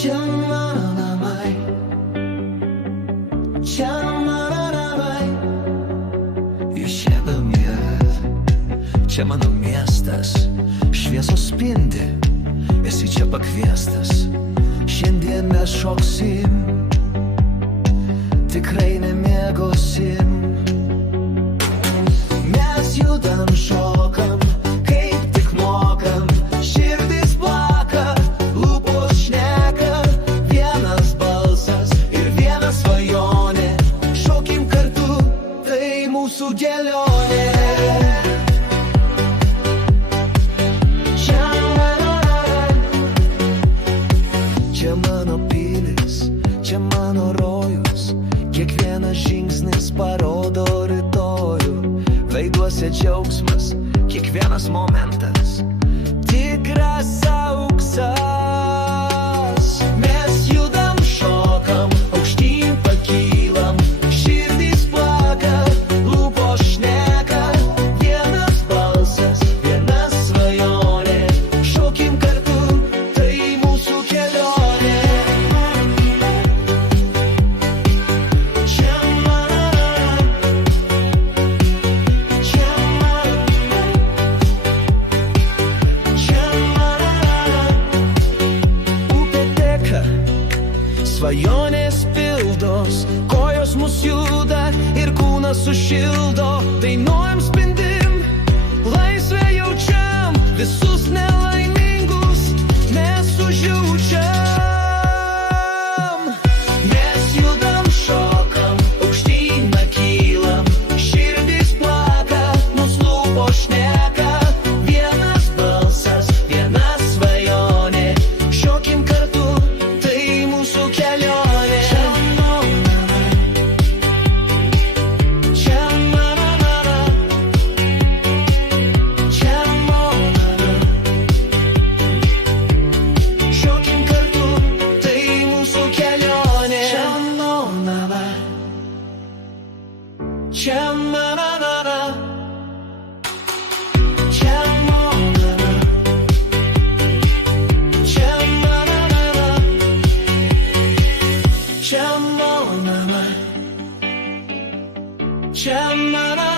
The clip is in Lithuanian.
Čia mano namai, čia mano miestas, šviesos spindi, esi čia pakviestas. Šiandien mes šoksim, tikrai nemiegosim. Mes judam, šokam, kaip tik mokam, širdis plaka, lūpos šneka, vienas balsas ir viena svajonė. Šokim kartu, tai mūsų kelionė. Čia mano pilis, čia mano rojus, kiekvienas žingsnis parodo rytojų. Veiduose džiaugsmas, kiekvienas momentas tikras auksas. Mes judam, šokam, aukštyn pakylam, širdis plaka, lūpos šneka, vienas balsas, viena svajonė. Šokim kartu, tai mūsų kelionė. Svajonės pildos, kojos mus juda ir kūnas sušildo. Dainuojam, spindim, laisvę jaučiam, visus nelaimingus mes užjaučiam. Mes judam, šokam, aukštyn pakylam, širdis plaka, mūsų lūpos šneka, vienas balsas, viena svajonė. Šokim kartu, tai mūsų kelionė. Šokim kartu, tai mūsų kelionė. Čia mano nana. Čia mano nana. Čia mano nana. Čia mano nana. Čia mano